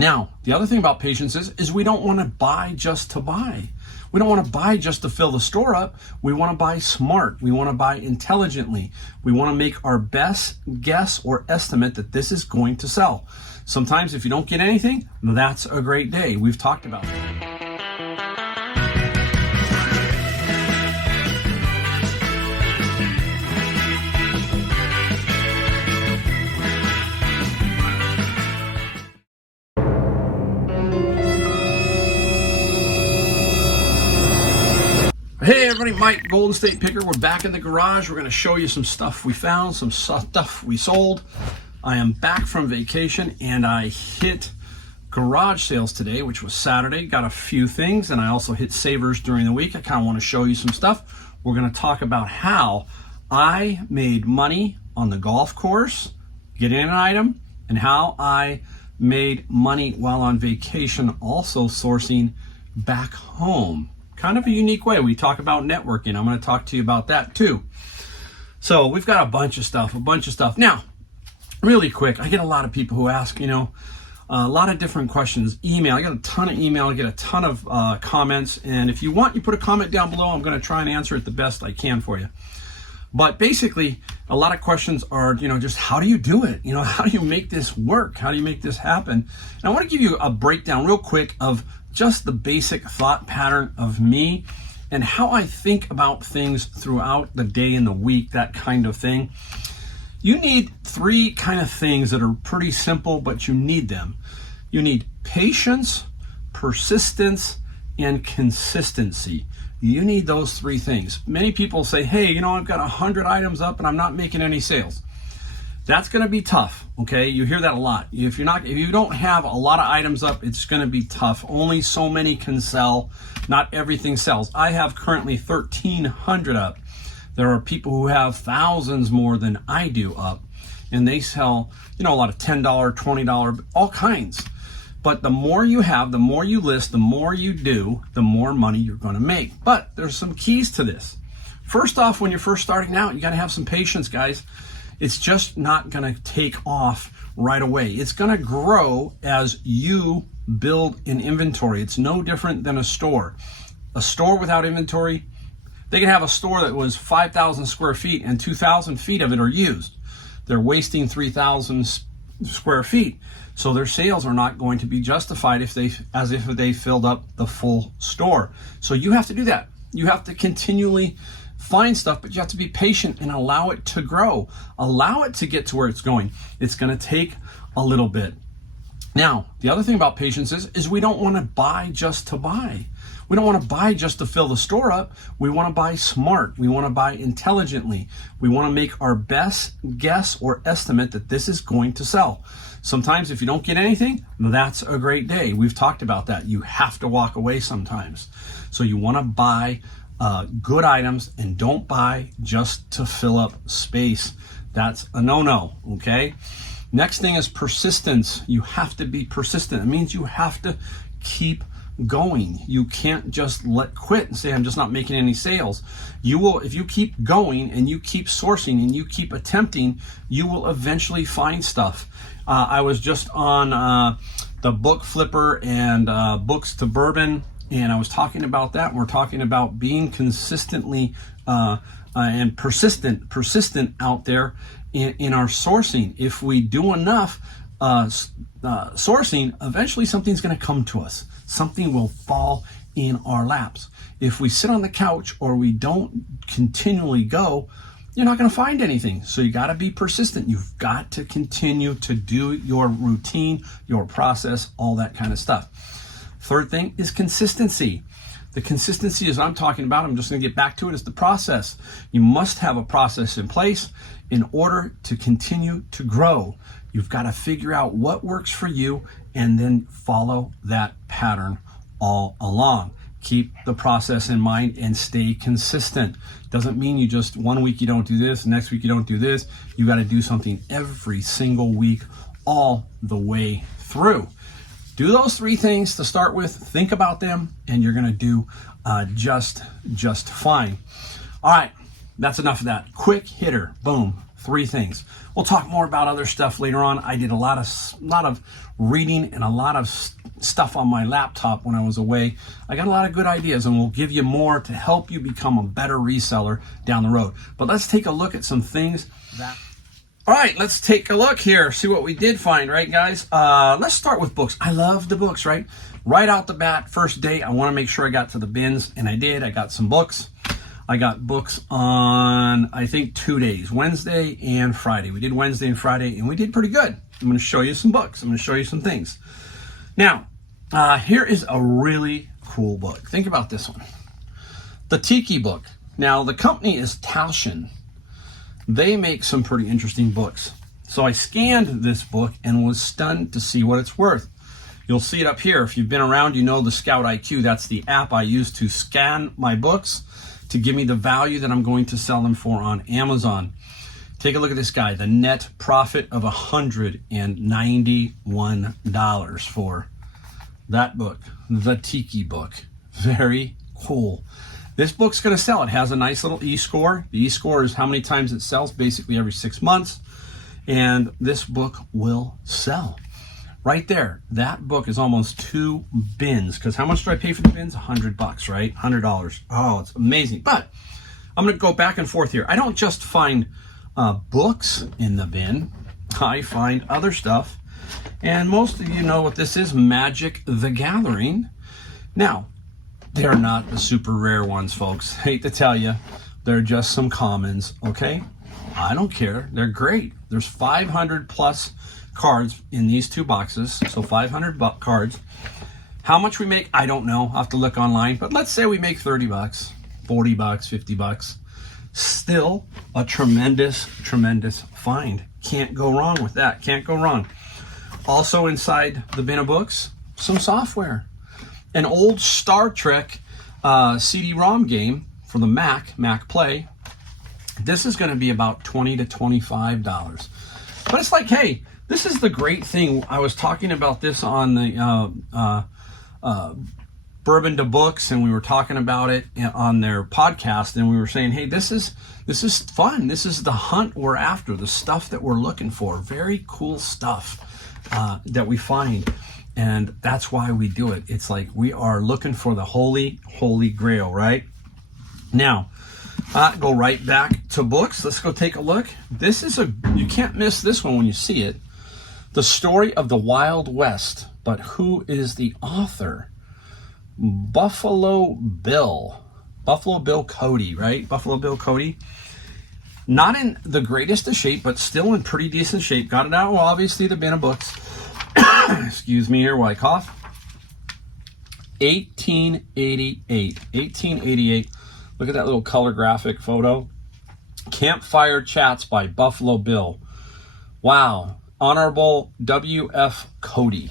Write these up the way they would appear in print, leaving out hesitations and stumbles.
Now, the other thing about patience is we don't want to buy just to buy. We don't want to buy just to fill the store up. We want to buy smart. We want to buy intelligently. We want to make our best guess or estimate that this is going to sell. Sometimes if you don't get anything, that's a great day. We've talked about that. Hey everybody, Mike, Golden State Picker. We're back in the garage. We're going to show you some stuff we found, some stuff we sold. I am back from vacation and I hit garage sales today, which was Saturday. Got a few things, and I also hit savers during the week. I kind of want to show you some stuff. We're going to talk about how I made money on the golf course, getting an item, and how I made money while on vacation, also sourcing back home. Kind of a unique way. We talk about networking. I'm going to talk to you about that too. So we've got a bunch of stuff. Now, really quick, I get a lot of people who ask, a lot of different questions. Email. I get a ton of email. I get a ton of comments. And if you want, you put a comment down below. I'm going to try and answer it the best I can for you. But basically, a lot of questions are, just how do you do it? How do you make this work? How do you make this happen? And I want to give you a breakdown real quick of just the basic thought pattern of me and how I think about things throughout the day and the week, that kind of thing. You need three kind of things that are pretty simple, but you need them. You need patience, persistence, and consistency. You need those three things. Many people say, hey, I've got 100 items up and I'm not making any sales. That's going to be tough, okay? You hear that a lot. If you don't have a lot of items up, it's going to be tough. Only so many can sell. Not everything sells. I have currently 1,300 up. There are people who have thousands more than I do up, and they sell, a lot of $10, $20, all kinds. But the more you have, the more you list, the more you do, the more money you're going to make. But there's some keys to this. First off, when you're first starting out, you got to have some patience, guys. It's just not going to take off right away. It's going to grow as you build an inventory. It's no different than a store. A store without inventory, they can have a store that was 5,000 square feet and 2,000 feet of it are used. They're wasting 3,000 square feet. So their sales are not going to be justified as if they filled up the full store. So you have to do that. You have to continually find stuff, but you have to be patient and allow it to grow. Allow it to get to where it's going. It's going to take a little bit. Now, the other thing about patience is we don't want to buy just to buy. We don't want to buy just to fill the store up. We want to buy smart. We want to buy intelligently. We want to make our best guess or estimate that this is going to sell. Sometimes if you don't get anything, that's a great day. We've talked about that. You have to walk away sometimes. So you want to buy good items and don't buy just to fill up space. That's a no-no, okay? Next thing is persistence. You have to be persistent. It means you have to keep going. You can't just quit and say, I'm just not making any sales. You will, if you keep going and you keep sourcing and you keep attempting, you will eventually find stuff. I was just on the Book Flipper and Books to Bourbon, and I was talking about that. We're talking about being consistently and persistent out there in our sourcing. If we do enough sourcing, eventually something's going to come to us. Something will fall in our laps. If we sit on the couch or we don't continually go, you're not going to find anything. So you got to be persistent. You've got to continue to do your routine, your process, all that kind of stuff. Third thing is consistency. The consistency is what I'm talking about. I'm just going to get back to it. Is the process. You must have a process in place in order to continue to grow. You've got to figure out what works for you and then follow that pattern all along. Keep the process in mind and stay consistent. Doesn't mean you just 1 week you don't do this, next week you don't do this. You got to do something every single week all the way through. Do those three things to start with. Think about them and you're going to do just fine. All right, that's enough of that. Quick hitter, boom. 3 things. We'll talk more about other stuff later on. I did a lot of reading and a lot of stuff on my laptop when I was away. I got a lot of good ideas, and we'll give you more to help you become a better reseller down the road. But let's take a look at some things that... All right, let's take a look here, see what we did find, right, guys? Let's start with books. I love the books, right? Right out the bat, first day, I want to make sure I got to the bins, and I did. I got some books. I got books on, I think, 2 days, Wednesday and Friday. We did Wednesday and Friday, and we did pretty good. I'm going to show you some books. I'm going to show you some things. Now, here is a really cool book. Think about this one. The Tiki book. Now, the company is Tauschen. They make some pretty interesting books. So I scanned this book and was stunned to see what it's worth. You'll see it up here. If you've been around, you know the Scout IQ. That's the app I use to scan my books to give me the value that I'm going to sell them for on Amazon. Take a look at this guy. The net profit of $191 for that book, the Tiki book. Very cool. This book's going to sell. It has a nice little e-score. The e-score is how many times it sells, basically every 6 months. And this book will sell. Right there, that book is almost 2 bins. Because how much do I pay for the bins? $100, right? $100. Oh, it's amazing. But I'm going to go back and forth here. I don't just find books in the bin. I find other stuff. And most of you know what this is, Magic the Gathering. Now, they're not the super rare ones, folks. Hate to tell you, they're just some commons, okay? I don't care. They're great. There's 500 plus cards in these 2 boxes, so 500 cards. How much we make, I don't know. I'll have to look online, but let's say we make 30 bucks, 40 bucks, 50 bucks. Still a tremendous find. Can't go wrong with that. Can't go wrong. Also inside the bin of books, some software. An old Star Trek CD-ROM game for the Mac Play. This is going to be about $20 to $25. But it's like, hey, this is the great thing. I was talking about this on the Bourbon to Books, and we were talking about it on their podcast, and we were saying, hey, this is fun. This is the hunt we're after, the stuff that we're looking for. Very cool stuff that we find, and that's why we do it. It's like we are looking for the holy grail, right? Now, go right back to books. Let's go take a look. This is you can't miss this one when you see it. The Story of the Wild West, but who is the author? Buffalo Bill Cody, right? Buffalo Bill Cody. Not in the greatest of shape, but still in pretty decent shape. Got it out, well, obviously, the bin of books. Excuse me here while I cough. 1888. Look at that little color graphic photo. Campfire Chats by Buffalo Bill. Wow. Honorable W.F. Cody.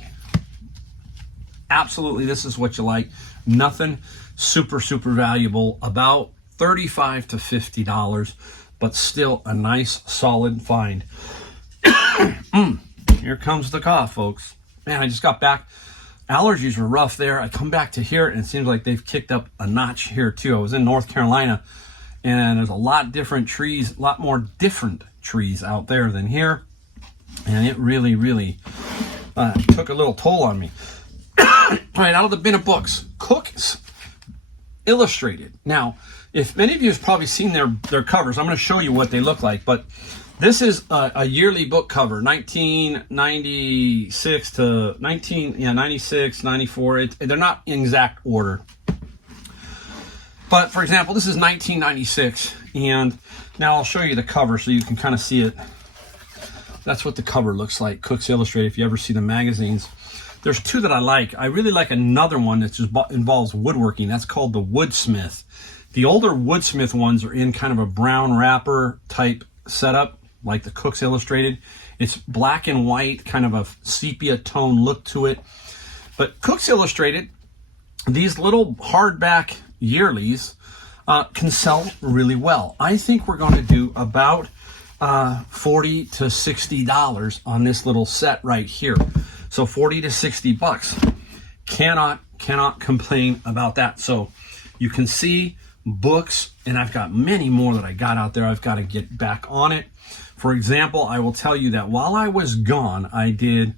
Absolutely, this is what you like. Nothing super valuable. About $35 to $50, but still a nice, solid find. Here comes the cough, folks. Man, I just got back. Allergies were rough there. I come back to here, and it seems like they've kicked up a notch here, too. I was in North Carolina, and there's a lot different trees, a lot more different trees out there than here. And it really took a little toll on me. All right, out of the bin of books, Cooks Illustrated. Now, if many of you have probably seen their covers, I'm going to show you what they look like. But this is a yearly book cover, 1996 to 96, 94. They're not in exact order. But for example, this is 1996, and now I'll show you the cover so you can kind of see it. That's what the cover looks like, Cooks Illustrated, if you ever see the magazines. There's 2 that I like. I really like another one that just involves woodworking. That's called the Woodsmith. The older Woodsmith ones are in kind of a brown wrapper type setup, like the Cooks Illustrated. It's black and white, kind of a sepia tone look to it. But Cooks Illustrated, these little hardback yearlies can sell really well. I think we're going to do about $40 to $60 on this little set right here. So 40 to 60 bucks. Cannot complain about that. So you can see books, and I've got many more that I got out there. I've got to get back on it. For example, I will tell you that while I was gone, I did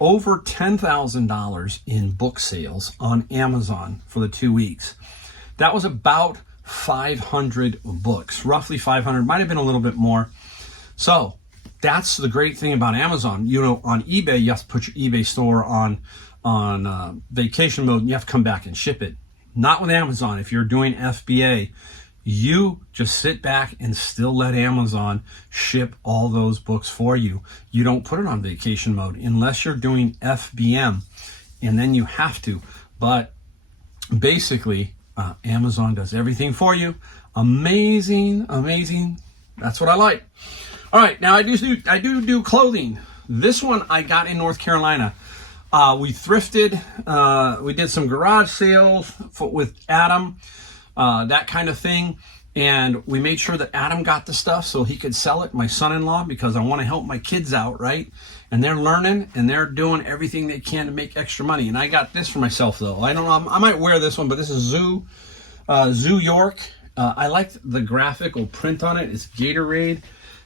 over $10,000 in book sales on Amazon for the 2 weeks. That was about 500 books, roughly 500, might have been a little bit more. So that's the great thing about Amazon. You know, on eBay, you have to put your eBay store on vacation mode, and you have to come back and ship it. Not with Amazon. If you're doing FBA, you just sit back and still let Amazon ship all those books for you. You don't put it on vacation mode unless you're doing FBM, and then you have to. But basically, Amazon does everything for you. Amazing, amazing. That's what I like. All right, now I do clothing. This one I got in North Carolina. We thrifted. We did some garage sales with Adam, that kind of thing. And we made sure that Adam got the stuff so he could sell it, my son-in-law, because I want to help my kids out, right? And they're learning and they're doing everything they can to make extra money. And I got this for myself, though. I don't know, I might wear this one, but this is Zoo York. I like the graphical print on it. It's Gatorade,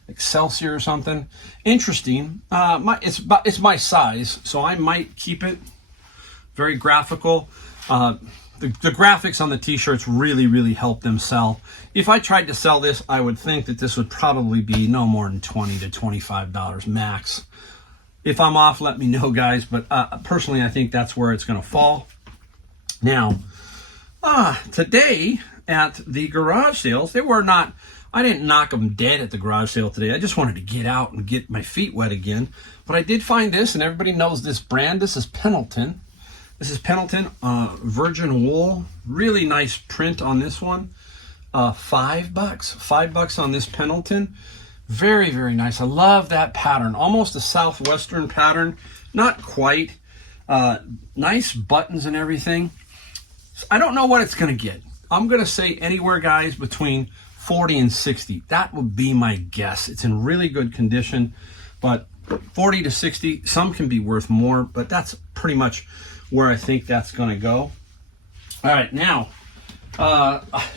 Excelsior or something. Interesting. It's my size, so I might keep it. Very graphical. The graphics on the t-shirts really, really help them sell. If I tried to sell this, I would think that this would probably be no more than $20 to $25 max. If I'm off, let me know, guys. But personally, I think that's where it's going to fall. Now, today at the garage sales, I didn't knock them dead at the garage sale today. I just wanted to get out and get my feet wet again. But I did find this, and everybody knows this brand. This is Pendleton. This is Pendleton Virgin Wool. Really nice print on this one. $5. $5 on this Pendleton. Very, very nice. I love that pattern. Almost a Southwestern pattern. Not quite. Nice buttons and everything. I don't know what it's going to get. I'm going to say anywhere, guys, between 40 and 60. That would be my guess. It's in really good condition, but 40 to 60, some can be worth more, but that's pretty much where I think that's going to go. All right, now,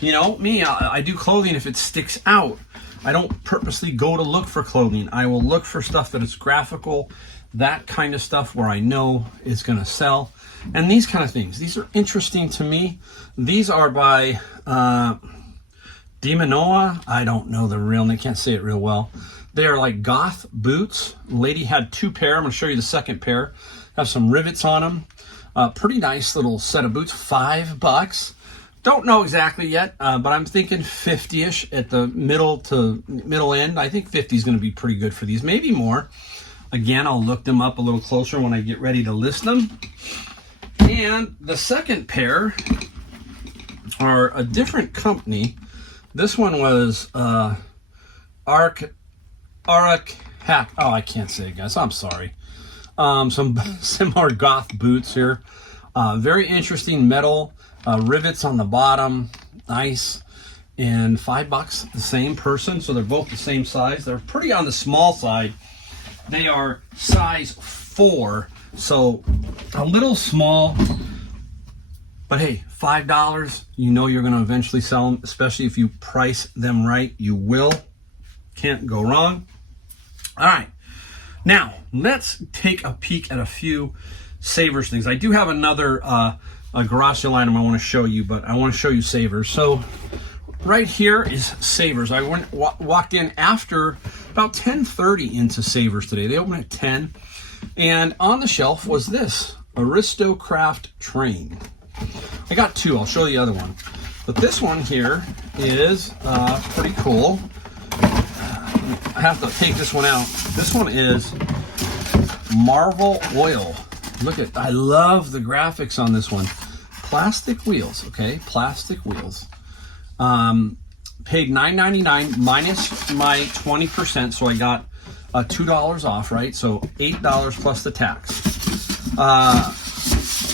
you know, me, I do clothing if it sticks out. I don't purposely go to look for clothing. I will look for stuff that is graphical, that kind of stuff where I know it's going to sell. And these kind of things, these are interesting to me. These are by Demanoa. I don't know the real name, can't say it real well. They are like goth boots. Lady had 2 pair. I'm going to show you the second pair. Have some rivets on them. Pretty nice little set of boots. $5. Don't know exactly yet, but I'm thinking 50-ish at the middle to middle end. I think 50 is going to be pretty good for these, maybe more. Again, I'll look them up a little closer when I get ready to list them. And the second pair are a different company. This one was Arak Hack. Oh, I can't say it, guys. I'm sorry. Some similar goth boots here. Very interesting metal rivets on the bottom. Nice. And $5, the same person. So they're both the same size. They're pretty on the small side. They are size 4. So a little small. But hey, $5, you know you're going to eventually sell them, especially if you price them right. You will. Can't go wrong. All right. Now, let's take a peek at a few Savers things. I do have another a garage sale item I want to show you, but I want to show you Savers. So right here is Savers. I walked in after about 10:30 into Savers today. They opened at 10. And on the shelf was this, Aristocraft Train. I got 2. I'll show you the other one. But this one here is pretty cool. I have to take this one out. This one is Marvel Oil. Look at, I love the graphics on this one. Plastic wheels, okay? Plastic wheels. Paid $9.99 minus my 20%, so I got $2 off, right? So $8 plus the tax.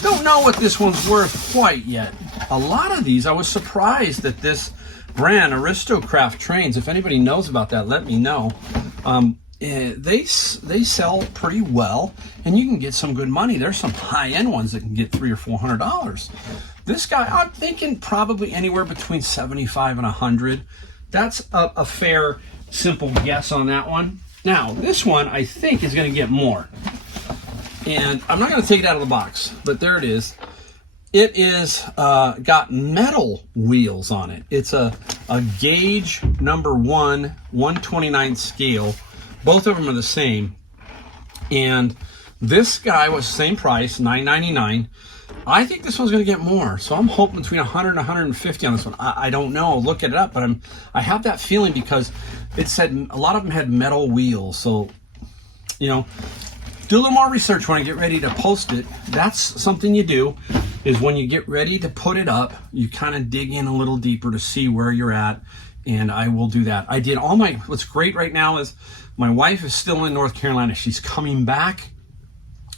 Don't know what this one's worth quite yet. A lot of these, I was surprised that this brand, Aristocraft Trains, if anybody knows about that, let me know. They sell pretty well, and you can get some good money. There's some high-end ones that can get $300 or $400. This guy, I'm thinking probably anywhere between $75 and $100. That's a fair, simple guess on that one. Now, this one I think is going to get more. And I'm not going to take it out of the box, but there it is. It is got metal wheels on it. It's a gauge number 1/129 scale. Both of them are the same. And this guy was the same price, $9.99. I think this one's going to get more. So I'm hoping between 100 and 150 on this one. I don't know. I'll look it up, but I have that feeling because it said a lot of them had metal wheels. So, you know, do a little more research when I get ready to post it. That's something you do, is when you get ready to put it up, you kind of dig in a little deeper to see where you're at. And I will do that. I did all my, what's great right now is my wife is still in North Carolina. She's coming back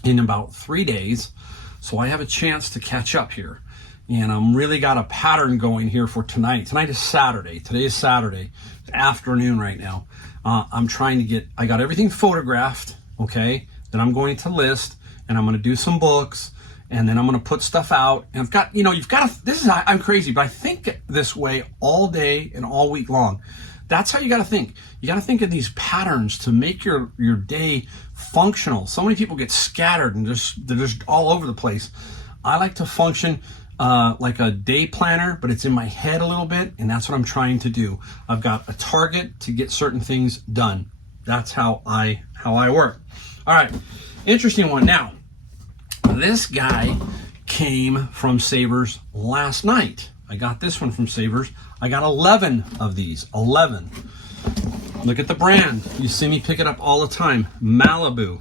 in about 3 days. So I have a chance to catch up here. And I'm really got a pattern going here for tonight. Tonight is Saturday. Today is Saturday. It's afternoon right now. I'm trying to get, I got everything photographed, okay? Then I'm going to list, and I'm going to do some books, and then I'm going to put stuff out. And I've got, you know, you've got to, this is, I'm crazy, but I think this way all day and all week long. That's how you got to think. You got to think of these patterns to make your day functional. So many people get scattered and they're just all over the place. I like to function like a day planner, but it's in my head a little bit, and that's what I'm trying to do. I've got a target to get certain things done. That's how I work. All right, interesting one. Now, this guy came from Savers last night. I got this one from Savers. I got 11 of these, 11. Look at the brand. You see me pick it up all the time, Malibu.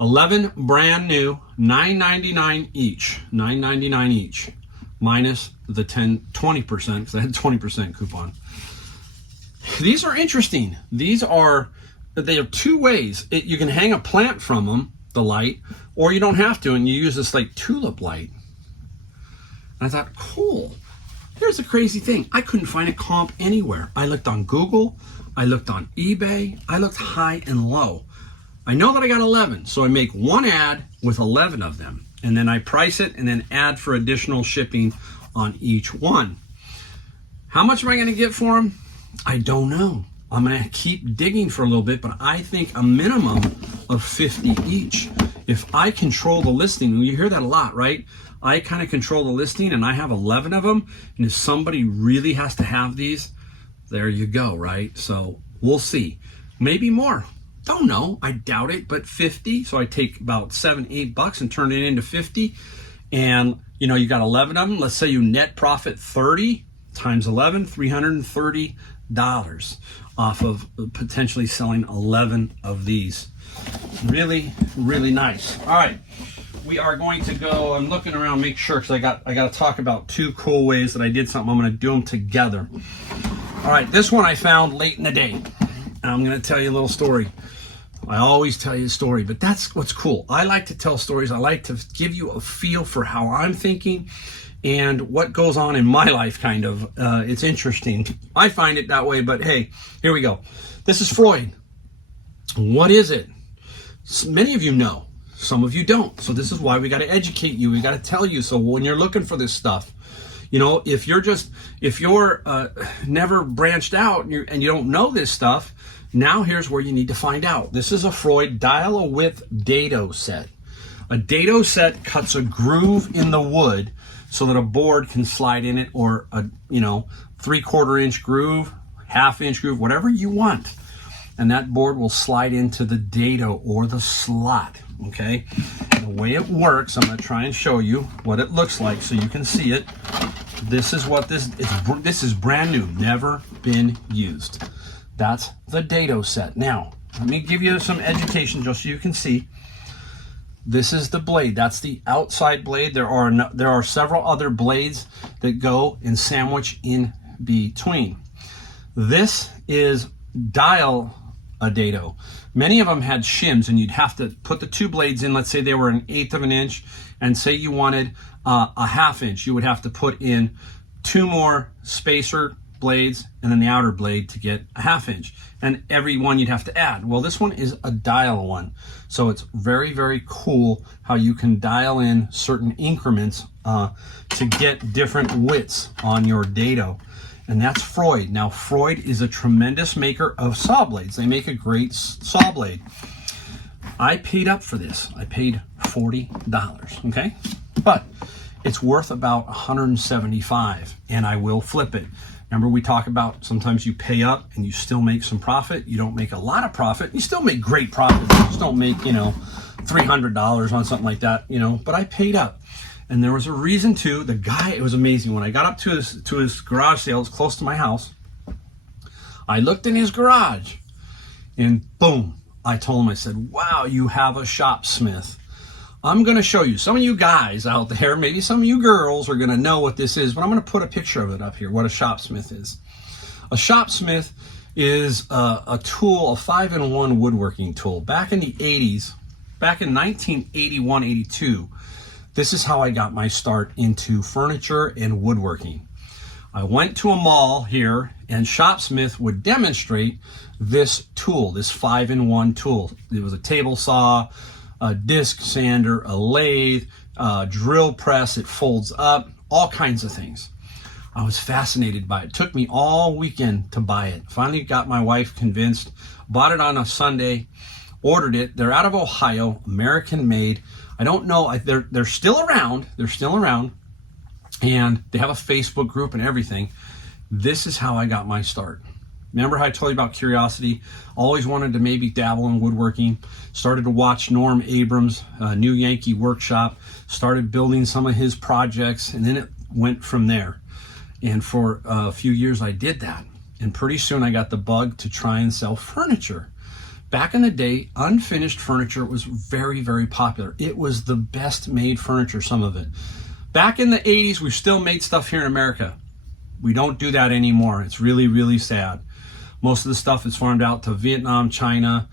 11 brand new, $9.99 each, $9.99 each, minus the 20%, because I had 20% coupon. These are interesting. They are two ways. You can hang a plant from them, the light, or you don't have to, and you use this like tulip light. And I thought, cool. Here's the crazy thing. I couldn't find a comp anywhere. I looked on Google. I looked on eBay. I looked high and low. I know that I got 11, so I make one ad with 11 of them, and then I price it and then add for additional shipping on each one. How much am I going to get for them? I don't know. I'm going to keep digging for a little bit, but I think a minimum of 50 each. If I control the listing, you hear that a lot, right? I kind of control the listing, and I have 11 of them, and if somebody really has to have these, there you go, right? So we'll see. Maybe more. Don't know. I doubt it, but 50. So I take about $7-8 and turn it into 50. And you know, you got 11 of them. Let's say you net profit 30 times 11, $330 off of potentially selling 11 of these. Really, really nice. All right, we are going to go. I'm looking around, make sure, because I got to talk about two cool ways that I did something. I'm going to do them together. All right, this one I found late in the day, and I'm going to tell you a little story. I always tell you a story, but that's what's cool. I like to tell stories. I like to give you a feel for how I'm thinking and what goes on in my life, kind of. It's interesting. I find it that way, but hey, here we go. This is Freud. What is it? Many of you know. Some of you don't. So this is why we got to educate you. We got to tell you. So when you're looking for this stuff, you know, if you're never branched out and you don't know this stuff, now here's where you need to find out. This is a Freud dial-a-width dado set. A dado set cuts a groove in the wood so that a board can slide in it, or a 3/4 inch groove, 1/2 inch groove, whatever you want. And that board will slide into the dado or the slot, okay? The way it works, I'm gonna try and show you what it looks like so you can see it. This is what this is brand new, never been used. That's the dado set. Now, let me give you some education just so you can see. This is the blade. That's the outside blade. There are several other blades that go and sandwich in between. This is a dado. Many of them had shims, and you'd have to put the two blades in. Let's say they were 1/8 of an inch, and say you wanted a 1/2 inch. You would have to put in 2 more spacer blades and then the outer blade to get a 1/2 inch. And every one you'd have to add. Well, this one is a dial one. So it's very, very cool how you can dial in certain increments to get different widths on your dado. and that's Freud. Now, Freud is a tremendous maker of saw blades. They make a great saw blade. I paid up for this. I paid $40, okay? But it's worth about $175, and I will flip it. Remember, we talk about sometimes you pay up and you still make some profit. You don't make a lot of profit. You still make great profit. You just don't make, $300 on something like that, But I paid up. And there was a reason too. The guy, it was amazing. When I got up to his garage sale, it's close to my house. I looked in his garage and boom, I told him, I said, wow, you have a shopsmith. I'm going to show you. Some of you guys out there, maybe some of you girls are going to know what this is, but I'm going to put a picture of it up here, what a shopsmith is. A shopsmith is a tool, a 5-in-1 woodworking tool. Back in the 80s, back in 1981, 82, this is how I got my start into furniture and woodworking. I went to a mall here and Shopsmith would demonstrate this tool, this 5-in-1 tool. It was a table saw, a disc sander, a lathe, a drill press, it folds up, all kinds of things. I was fascinated by it. It took me all weekend to buy it. Finally got my wife convinced, bought it on a Sunday, ordered it. They're out of Ohio, American made. I don't know, they're still around. They're still around. And they have a Facebook group and everything. This is how I got my start. Remember how I told you about curiosity? Always wanted to maybe dabble in woodworking. Started to watch Norm Abrams, New Yankee Workshop. Started building some of his projects, and then it went from there. And for a few years I did that. And pretty soon I got the bug to try and sell furniture. Back in the day, unfinished furniture was very, very popular. It was the best made furniture, some of it. Back in the 80s, we still made stuff here in America. We don't do that anymore. It's really, really sad. Most of the stuff is farmed out to Vietnam, China.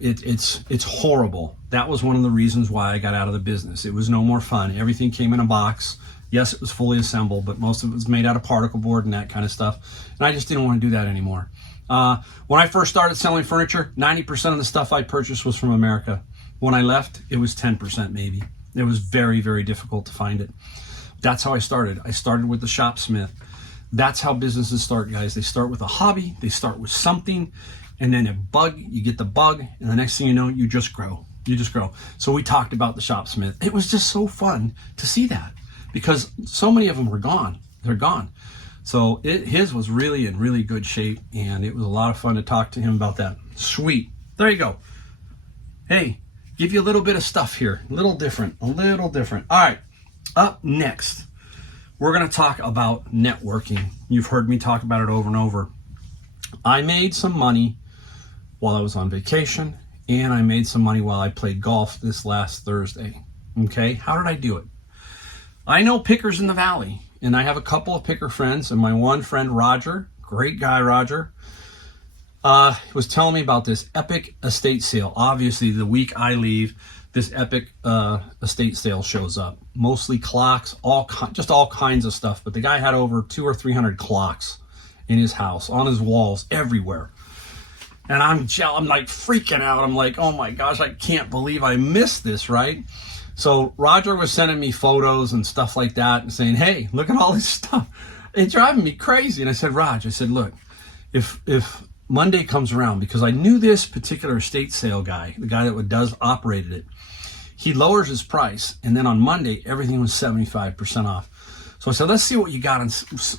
It's horrible. That was one of the reasons why I got out of the business. It was no more fun. Everything came in a box. Yes, it was fully assembled, but most of it was made out of particle board and that kind of stuff. And I just didn't want to do that anymore. When I first started selling furniture, 90% of the stuff I purchased was from America. When I left, it was 10% maybe. It was very, very difficult to find it. That's how I started. I started with the shopsmith. That's how businesses start, guys. They start with a hobby, they start with something, and then you get the bug, and the next thing you know, you just grow. You just grow. So we talked about the shopsmith. It was just so fun to see that because so many of them were gone. They're gone. So his was really in really good shape, and it was a lot of fun to talk to him about that. Sweet. There you go. Hey, give you a little bit of stuff here. A little different. All right. Up next, we're going to talk about networking. You've heard me talk about it over and over. I made some money while I was on vacation, and I made some money while I played golf this last Thursday. Okay, how did I do it? I know pickers in the valley, and I have a couple of picker friends, and my one friend, Roger, great guy, Roger, was telling me about this epic estate sale. Obviously, the week I leave, this epic estate sale shows up. Mostly clocks, just all kinds of stuff. But the guy had over 200 or 300 clocks in his house, on his walls, everywhere. And I'm like freaking out. I'm like, oh my gosh, I can't believe I missed this, right? So Roger was sending me photos and stuff like that and saying, hey, look at all this stuff. It's driving me crazy. And I said, Raj, I said, look, if Monday comes around, because I knew this particular estate sale guy, the guy that operated it, he lowers his price, and then on Monday, everything was 75% off. So I said, let's see what you got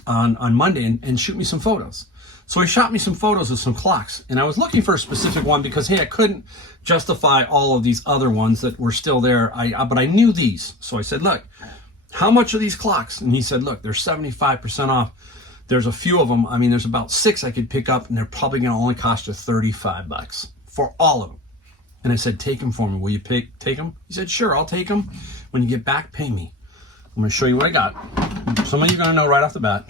on Monday and shoot me some photos. So he shot me some photos of some clocks, and I was looking for a specific one because, hey, I couldn't justify all of these other ones that were still there, but I knew these. So I said, look, how much are these clocks? And he said, look, they're 75% off. There's a few of them. I mean, there's about 6 I could pick up, and they're probably going to only cost you $35 for all of them. And I said, take them for me. Will you take them? He said, sure, I'll take them. When you get back, pay me. I'm going to show you what I got. Some of you are going to know right off the bat.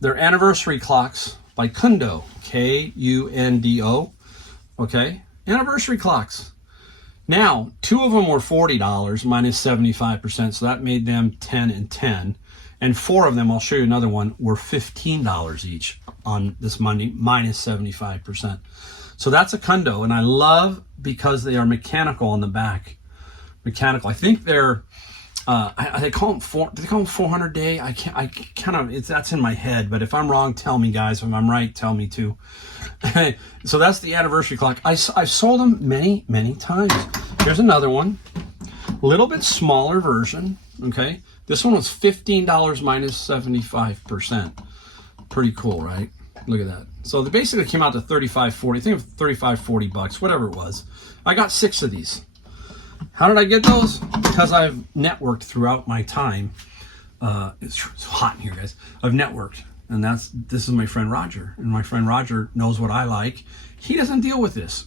They're anniversary clocks by Kundo, Kundo. Okay, anniversary clocks. Now, 2 of them were $40 minus 75%, so that made them 10 and 10. And 4 of them, I'll show you another one, were $15 each on this Monday, minus 75%. So that's a Kundo, and I love because they are mechanical on the back. Mechanical. I think they're They call them do they call them 400 day? I kind of, that's in my head, but if I'm wrong, tell me, guys. If I'm right, tell me too. So that's the anniversary clock. I've sold them many, many times. Here's another one, a little bit smaller version. Okay, this one was $15 minus 75%. Pretty cool, right? Look at that. So they basically came out to $35.40. I think of $35-40, whatever it was. I got 6 of these. How did I get those? Because I've networked throughout my time. It's hot in here, guys. I've networked, and this is my friend Roger, and my friend Roger knows what I like. He doesn't deal with this.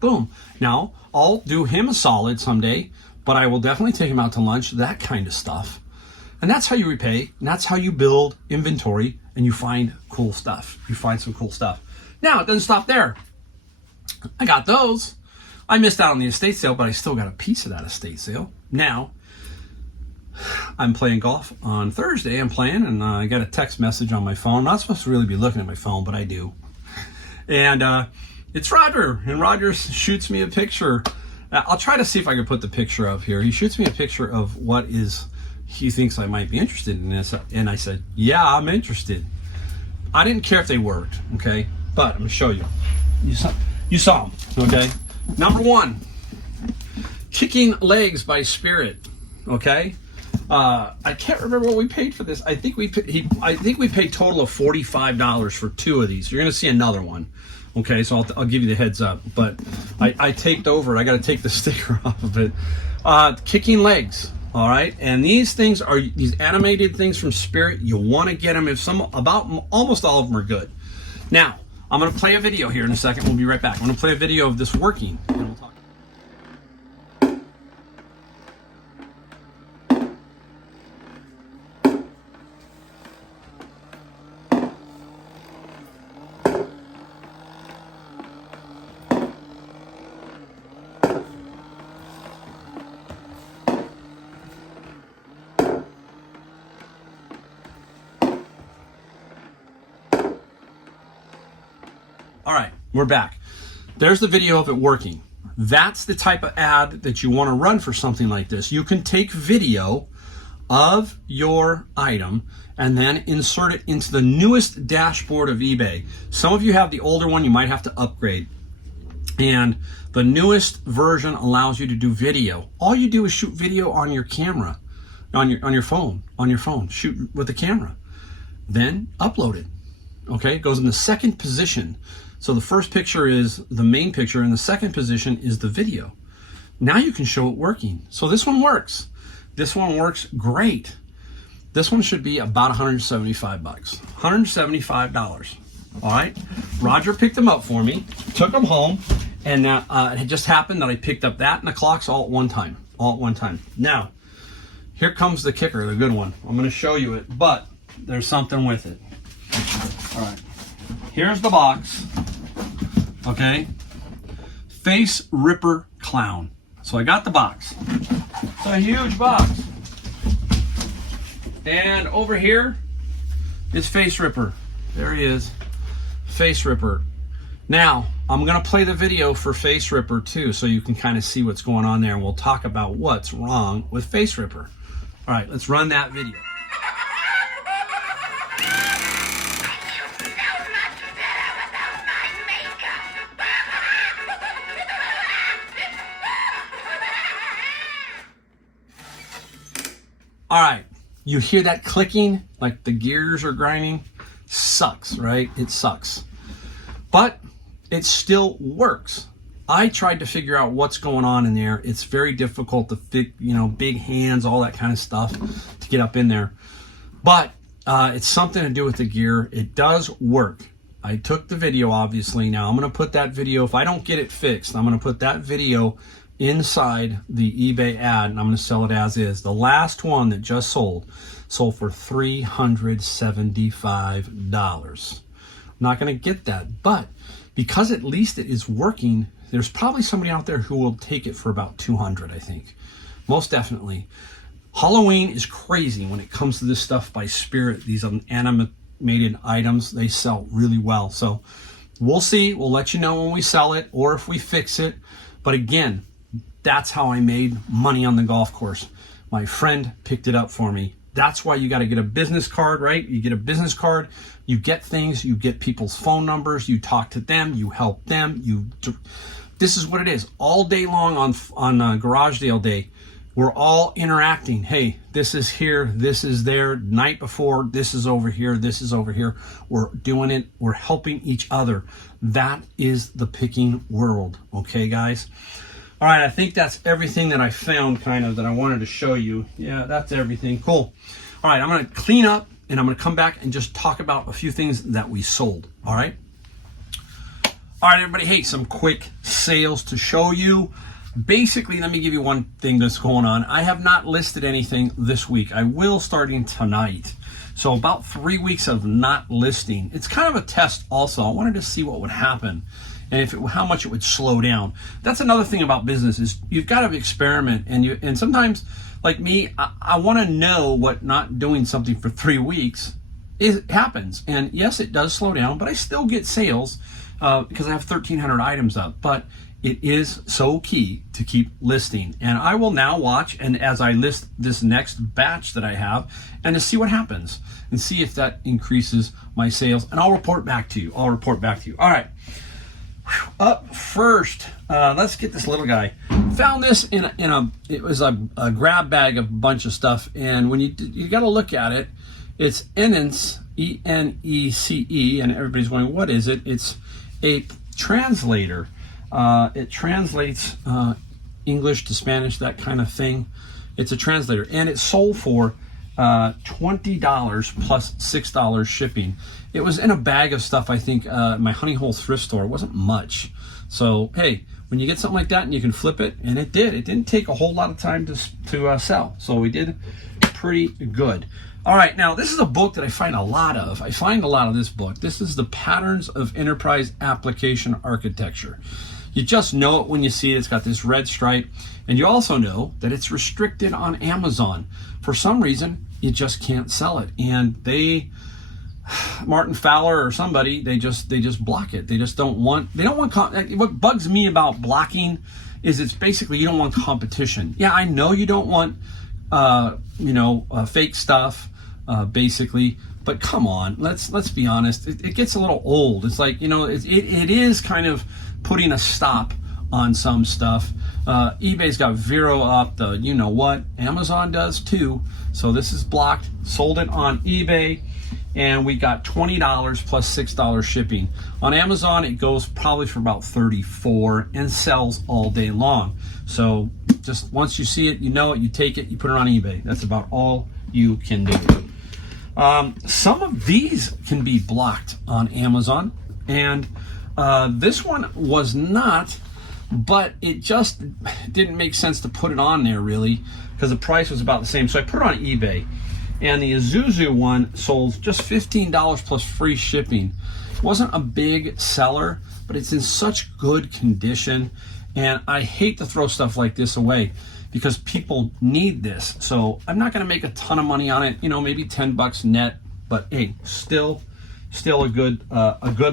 Boom. Now, I'll do him a solid someday, but I will definitely take him out to lunch, that kind of stuff. And that's how you repay, and that's how you build inventory, and you find cool stuff. You find some cool stuff. Now, it doesn't stop there. I got those. I missed out on the estate sale, but I still got a piece of that estate sale. Now, I'm playing golf on Thursday. I'm playing, and I got a text message on my phone. I'm not supposed to really be looking at my phone, but I do. And it's Roger, and Roger shoots me a picture. I'll try to see if I can put the picture up here. He shoots me a picture of what he thinks I might be interested in this, and I said, yeah, I'm interested. I didn't care if they worked, okay? But I'm gonna show you. You saw them, okay? Number 1, Kicking Legs by Spirit. Okay, I can't remember what we paid for this. I think we paid a total of $45 for 2 of these. You're gonna see another one. Okay, so I'll give you the heads up. But I taped over it. I got to take the sticker off of it. Kicking Legs. All right, and these things are these animated things from Spirit. You want to get them. Almost all of them are good. Now, I'm going to play a video here in a second. We'll be right back. I'm going to play a video of this working, and we'll talk. All right, we're back. There's the video of it working. That's the type of ad that you want to run for something like this. You can take video of your item and then insert it into the newest dashboard of eBay. Some of you have the older one, you might have to upgrade. And the newest version allows you to do video. All you do is shoot video on your camera, on your phone, shoot with the camera. Then upload it. Okay, it goes in the second position. So the first picture is the main picture, and the second position is the video. Now you can show it working. So this one works. This one works great. This one should be about $175. $175. All right. Roger picked them up for me, took them home, and it just happened that I picked up that and the clocks all at one time. Now, here comes the kicker, the good one. I'm going to show you it, but there's something with it. All right. Here's the box. Okay. Face Ripper Clown. So I got the box. It's a huge box. And over here is Face Ripper. There he is. Face Ripper. Now, I'm going to play the video for Face Ripper too, so you can kind of see what's going on there, and we'll talk about what's wrong with Face Ripper. All right, let's run that video. All right, you hear that clicking, like the gears are grinding? Sucks, right? It sucks. But it still works. I tried to figure out what's going on in there. It's very difficult to fit, big hands, all that kind of stuff to get up in there. But it's something to do with the gear. It does work. I took the video, obviously. Now I'm going to put that video, if I don't get it fixed, I'm going to put that video inside the eBay ad, and I'm going to sell it as is. The last one that just sold for $375. I'm not going to get that, but because at least it is working, there's probably somebody out there who will take it for about $200, I think. Most definitely. Halloween is crazy when it comes to this stuff by Spirit. These animated items, they sell really well. So we'll see. We'll let you know when we sell it or if we fix it. But again, that's how I made money on the golf course. My friend picked it up for me. That's why you got to get a business card, right? You get a business card, you get things, you get people's phone numbers, you talk to them, you help them. This is what it is. All day long on Garage Sale Day, we're all interacting. Hey, this is here, this is there. Night before, this is over here, this is over here. We're doing it. We're helping each other. That is the picking world. Okay, guys? All right, I think that's everything that I found kind of that I wanted to show you. Yeah, that's everything. Cool. All right, I'm going to clean up and I'm going to come back and just talk about a few things that we sold. All right? All right, everybody. Hey, some quick sales to show you. Basically, let me give you one thing that's going on. I have not listed anything this week. I will starting tonight. So about 3 weeks of not listing. It's kind of a test also. I wanted to see what would happen and how much it would slow down. That's another thing about business is you've got to experiment, and sometimes, like me, I want to know what not doing something for 3 weeks happens. And yes, it does slow down, but I still get sales because I have 1,300 items up. But it is so key to keep listing. And I will now watch, and as I list this next batch that I have, and to see what happens and see if that increases my sales. And I'll report back to you. All right. Up first, let's get this little guy. Found this it was a grab bag of a bunch of stuff, and when you got to look at it, it's Enence, E-N-E-C-E, and everybody's going, what is it? It's a translator. It translates English to Spanish, that kind of thing. It's a translator, and it sold for $20 plus $6 shipping. It was in a bag of stuff, I think, my Honey Hole thrift store. It wasn't much. So, hey, when you get something like that and you can flip it, and it did. It didn't take a whole lot of time to sell. So we did pretty good. All right, now this is a book that I find a lot of. I find a lot of this book. This is the Patterns of Enterprise Application Architecture. You just know it when you see it. It's got this red stripe. And you also know that it's restricted on Amazon. For some reason, you just can't sell it. And Martin Fowler or somebody, they just block it. They don't want, what bugs me about blocking is it's basically you don't want competition. Yeah, I know you don't want, fake stuff, basically, but come on, let's be honest. It gets a little old. It's like, it is kind of putting a stop on some stuff. eBay's got Vero up, Amazon does too. So this is blocked, sold it on eBay, and we got $20 plus $6 shipping. On Amazon, it goes probably for about $34 and sells all day long. So just once you see it, you know it, you take it, you put it on eBay. That's about all you can do. Some of these can be blocked on Amazon, and this one was not, but it just didn't make sense to put it on there really because the price was about the same. So I put it on eBay, and the Isuzu one sold just $15 plus free shipping. It wasn't a big seller, but it's in such good condition, and I hate to throw stuff like this away because people need this. So I'm not going to make a ton of money on it, maybe $10 net, but hey, still a good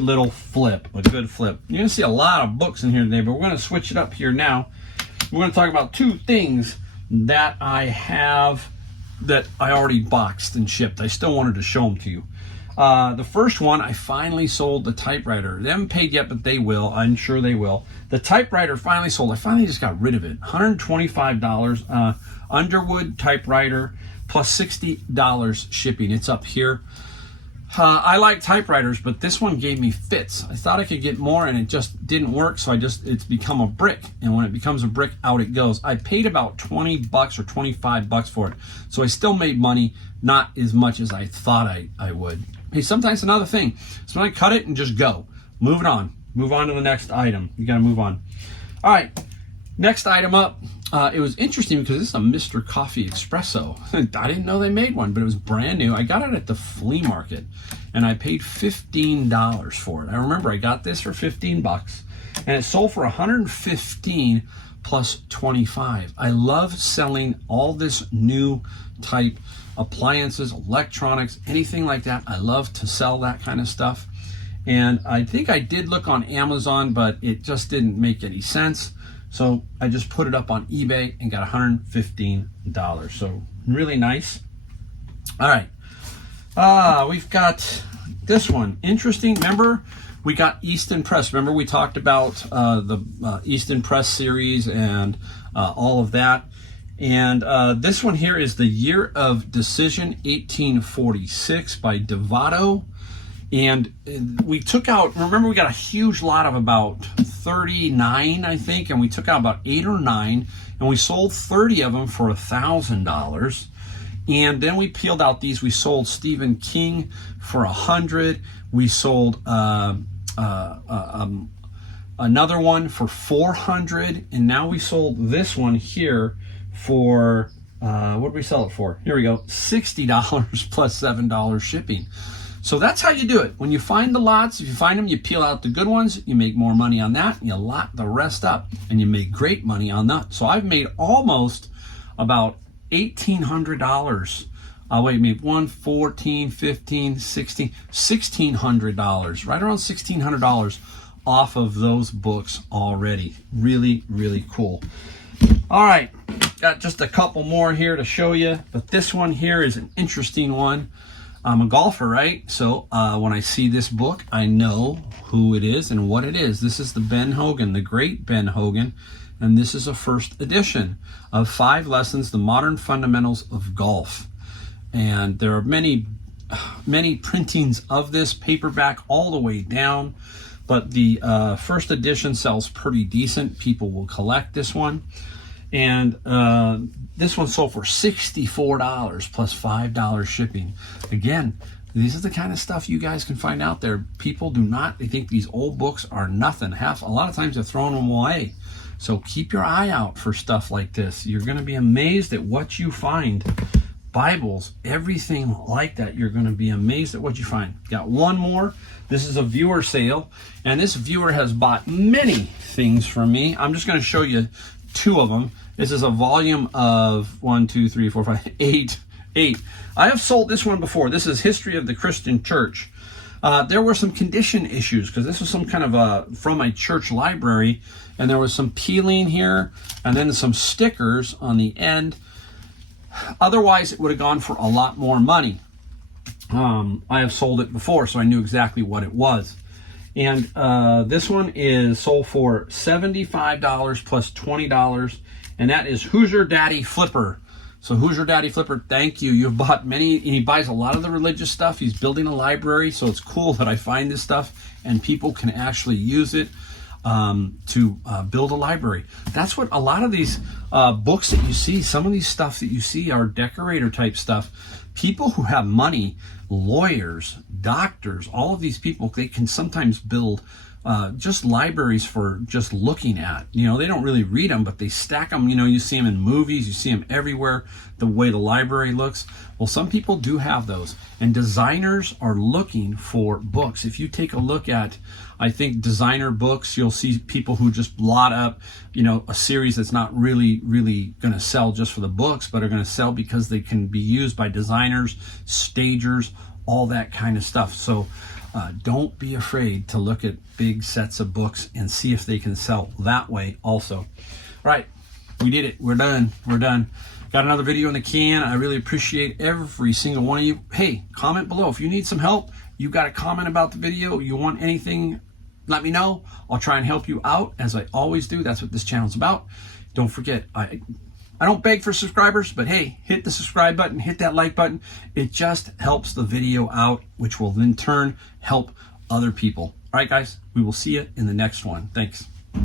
little flip, a good flip. You're going to see a lot of books in here today, but we're going to switch it up here now. We're going to talk about two things that I have that I already boxed and shipped. I still wanted to show them to you. The first one, I finally sold the typewriter. They haven't paid yet, but they will. I'm sure they will. The typewriter finally sold. I finally just got rid of it. $125 Underwood typewriter plus $60 shipping. It's up here. I like typewriters, but this one gave me fits. I thought I could get more, and it just didn't work, so it's become a brick. And when it becomes a brick, out it goes. I paid about $20 or $25 for it, so I still made money, not as much as I thought I would. Hey, sometimes another thing. So when I cut it and just go. Move it on. Move on to the next item. You got to move on. All right, next item up. It was interesting because this is a Mr. Coffee Espresso. I didn't know they made one, but it was brand new. I got it at the flea market, and I paid $15 for it. I remember I got this for $15, and it sold for $115 plus $25. I love selling all this new type appliances, electronics, anything like that. I love to sell that kind of stuff. And I think I did look on Amazon, but it just didn't make any sense. So I just put it up on eBay and got $115. So really nice. All right. We've got this one. Interesting. Remember, we got Easton Press. Remember, we talked about the Easton Press series and all of that. And this one here is The Year of Decision, 1846 by Devato. And we took out, remember, we got a huge lot of about 39, I think, and we took out about 8 or 9, and we sold 30 of them for $1,000. And then we peeled out these. We sold Stephen King for $100. We sold another one for $400, and now we sold this one here for what did we sell it for? Here we go, $60 plus $7 shipping. So that's how you do it. When you find the lots, if you find them, you peel out the good ones, you make more money on that, and you lot the rest up, and you make great money on that. So I've made almost about $1,800. Wait, maybe 1, 14, 15, 16, $1,600, right around $1,600 off of those books already. Really, really cool. All right, got just a couple more here to show you, but this one here is an interesting one. I'm a golfer, right? So when I see this book, I know who it is and what it is. This is the Ben Hogan, the great Ben Hogan, and this is a first edition of 5 Lessons, The Modern Fundamentals of Golf. And there are many printings of this, paperback all the way down, but the first edition sells pretty decent. People will collect this one. And this one sold for $64 plus $5 shipping. Again, this is the kind of stuff you guys can find out there. People do not, they think these old books are nothing. A lot of times they're throwing them away. So keep your eye out for stuff like this. You're going to be amazed at what you find. Bibles, everything like that. You're going to be amazed at what you find. Got one more. This is a viewer sale, and this viewer has bought many things from me. I'm just going to show you 2 of them. This is a volume of 1, 2, 3, 4, 5, 8. I have sold this one before. This is History of the Christian Church. There were some condition issues because this was some kind of from a church library, and there was some peeling here and then some stickers on the end. Otherwise, it would have gone for a lot more money. I have sold it before, so I knew exactly what it was. And this one is sold for $75 plus $20, and that is Hoosier Daddy Flipper. So Hoosier Daddy Flipper, thank you. You've bought many, and he buys a lot of the religious stuff. He's building a library, so it's cool that I find this stuff and people can actually use it to build a library. That's what a lot of these books that you see, some of these stuff that you see are decorator type stuff. People who have money, lawyers, doctors, all of these people, they can sometimes build just libraries for just looking at. You know, they don't really read them, but they stack them. You know, you see them in movies, you see them everywhere, the way the library looks. Well, some people do have those, and designers are looking for books. If you take a look at, I think, designer books, you'll see people who just lot up, you know, a series that's not really going to sell just for the books, but are going to sell because they can be used by designers, stagers, all that kind of stuff. So don't be afraid to look at big sets of books and see if they can sell that way also. All right, we did it. We're done. Got another video in the can. I really appreciate every single one of you. Hey, comment below. If you need some help, you got a comment about the video, you want anything, let me know. I'll try and help you out, as I always do. That's what this channel's about. Don't forget, I don't beg for subscribers, but hey, hit the subscribe button, hit that like button. It just helps the video out, which will in turn help other people. All right, guys, we will see you in the next one. Thanks.